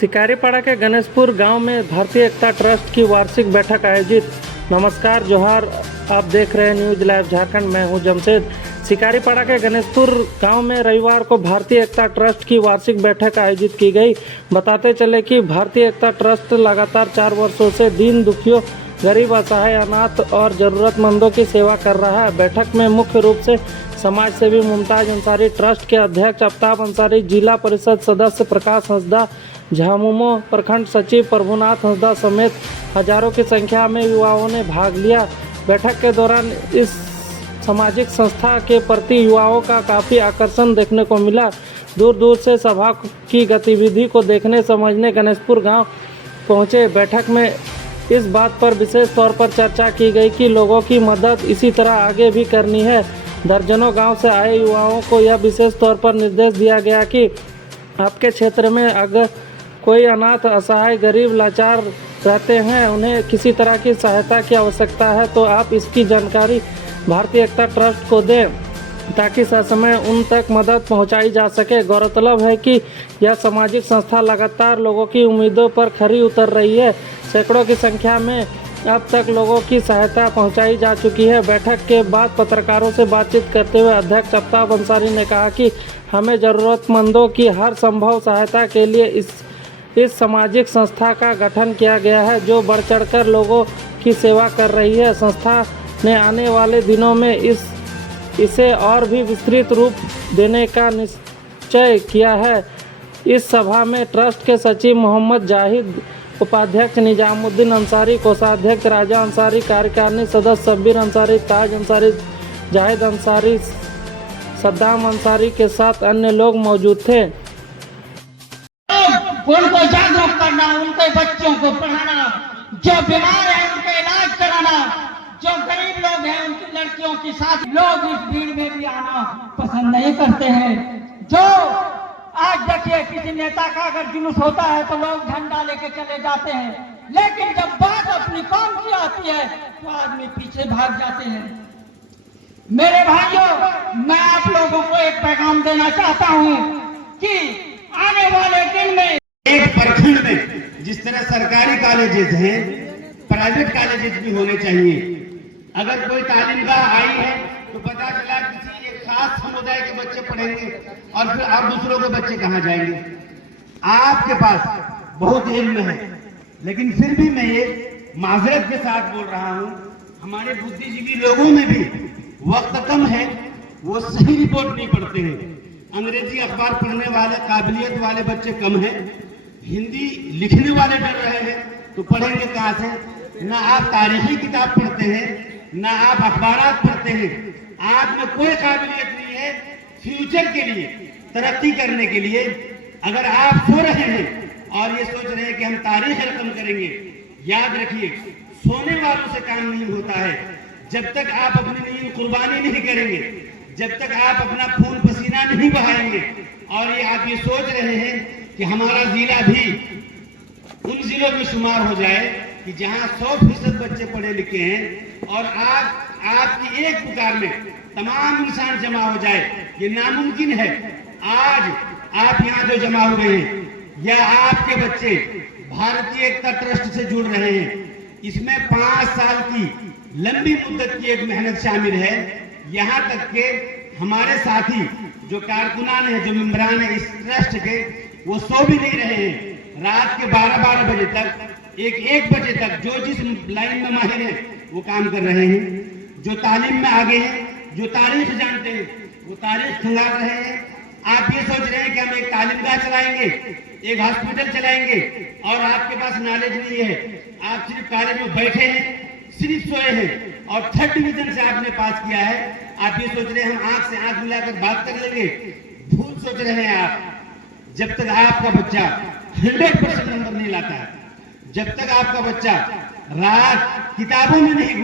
शिकारीपाड़ा के गणेशपुर गांव में भारतीय एकता ट्रस्ट की वार्षिक बैठक आयोजित। नमस्कार, जोहार, आप देख रहे हैं न्यूज लाइव झारखंड। मैं हूं जमशेद। शिकारीपाड़ा के गणेशपुर गांव में रविवार को भारतीय एकता ट्रस्ट की वार्षिक बैठक आयोजित की गई। बताते चले कि भारतीय एकता ट्रस्ट लगातार 4 वर्षों से दीन दुखियों, गरीब, असहाय, अनाथ और ज़रूरतमंदों की सेवा कर रहा है। बैठक में मुख्य रूप से समाज सेवी मुमताज अंसारी, ट्रस्ट के अध्यक्ष आफ्ताब अंसारी, जिला परिषद सदस्य प्रकाश हंसदा, झामुमो प्रखंड सचिव प्रभुनाथ हंसदा समेत हजारों की संख्या में युवाओं ने भाग लिया। बैठक के दौरान इस सामाजिक संस्था के प्रति युवाओं का काफ़ी आकर्षण देखने को मिला। दूर दूर से सभा की गतिविधि को देखने समझने गणेशपुर गांव पहुंचे। बैठक में इस बात पर विशेष तौर पर चर्चा की गई कि लोगों की मदद इसी तरह आगे भी करनी है। दर्जनों गांव से आए युवाओं को यह विशेष तौर पर निर्देश दिया गया कि आपके क्षेत्र में अगर कोई अनाथ, असहाय, गरीब, लाचार रहते हैं, उन्हें किसी तरह की सहायता की आवश्यकता है तो आप इसकी जानकारी भारतीय एकता ट्रस्ट को दें ताकि ससमय उन तक मदद पहुंचाई जा सके। गौरतलब है कि यह सामाजिक संस्था लगातार लोगों की उम्मीदों पर खरी उतर रही है। सैकड़ों की संख्या में अब तक लोगों की सहायता पहुंचाई जा चुकी है। बैठक के बाद पत्रकारों से बातचीत करते हुए अध्यक्ष आफ्ताब अंसारी ने कहा कि हमें ज़रूरतमंदों की हर संभव सहायता के लिए इस सामाजिक संस्था का गठन किया गया है जो बढ़ चढ़कर लोगों की सेवा कर रही है। संस्था ने आने वाले दिनों में इसे और भी विस्तृत रूप देने का निश्चय किया है। इस सभा में ट्रस्ट के सचिव मोहम्मद जाहिद, उपाध्यक्ष निजामुद्दीन अंसारी, कोषाध्यक्ष राजा अंसारी, कार्यकारिणी सदस्य शब्बीर अंसारी, ताज अंसारी, जाहिद अंसारी, सद्दाम अंसारी के साथ अन्य लोग मौजूद थे। उनको जागरूक करना, उनके बच्चों को पढ़ाना, जो बीमार है उनका इलाज कराना, जो गरीब लोग हैं उनकी लड़कियों के साथ। लोग इस भीड़ में भी आना पसंद नहीं करते हैं। जो आज देखिए किसी नेता का अगर जुलूस होता है तो लोग झंडा लेके चले जाते हैं, लेकिन जब बात अपनी कौम की आती है तो आदमी पीछे भाग जाते हैं। मेरे भाइयों, मैं आप लोगों को एक पैगाम देना चाहता हूं कि आने वाले दिन में एक प्रखंड में जिस तरह सरकारी कॉलेजेस हैं, प्राइवेट कॉलेजेस भी होने चाहिए। अगर कोई तालीम गाह आई है तो पता चला किसी एक खास समुदाय के बच्चे पढ़ेंगे और फिर आप दूसरों के बच्चे कहाँ जाएंगे। आपके पास बहुत इल्म है, लेकिन फिर भी मैं ये माजरत के साथ बोल रहा हूँ, हमारे बुद्धिजीवी लोगों में भी वक्त कम है, वो सही रिपोर्ट नहीं पढ़ते हैं। अंग्रेजी अखबार पढ़ने वाले, काबिलियत वाले बच्चे कम हैं। हिंदी लिखने वाले डर रहे हैं तो पढ़ेंगे कहाँ से। ना आप तारीखी किताब पढ़ते हैं, ना आप अखबारात पढ़ते हैं। आप में कोई काबिलियत नहीं है फ्यूचर के लिए, तरक्की करने के लिए। अगर आप सो रहे हैं और ये सोच रहे हैं कि हम तारीख रकम करेंगे, याद रखिए सोने वालों से काम नहीं होता है। जब तक आप अपनी नींद कुर्बानी नहीं करेंगे, जब तक आप अपना खून पसीना नहीं बहाएंगे और ये आप ये सोच रहे हैं कि हमारा जिला भी उन जिलों में शुमार हो जाए कि जहां 100% बच्चे पढ़े लिखे हैं और आपकी एक पुकार में तमाम इंसान जमा हो जाए, ये नामुमकिन है। आज आप यहाँ जो जमा हुए हैं या आपके बच्चे भारतीय एकता ट्रस्ट से जुड़ रहे हैं, इसमें 5 साल की लंबी मुद्दत की एक मेहनत शामिल है। यहाँ तक के हमारे साथी जो कारकुनान है, जो मेंबरान है इस ट्रस्ट के, वो सो भी नहीं रहे हैं। रात के 12-12 बजे तक, 1-1 बजे तक जो जिस लाइन में माहिर है वो काम कर रहे हैं। जो तालीम में आगे हैं, जो तारीख जानते हैं, वो तारीख खंगाल रहे हैं। आप ये सोच रहे हैं कि हम एक तालीमगाह चलाएंगे, एक हॉस्पिटल चलाएंगे और आपके पास नॉलेज नहीं है। आप सिर्फ कॉलेज में बैठे हैं, सिर्फ सोए हैं और 3rd डिवीजन से आपने पास किया है। आप ये सोच रहे हैं हम आंख से आंख मिलाकर बात कर लेंगे। भूल सोच रहे हैं आप। जब तक आपका बच्चा 100% नंबर नहीं लाता है, जब तक आपका बच्चा रात किताबों में नहीं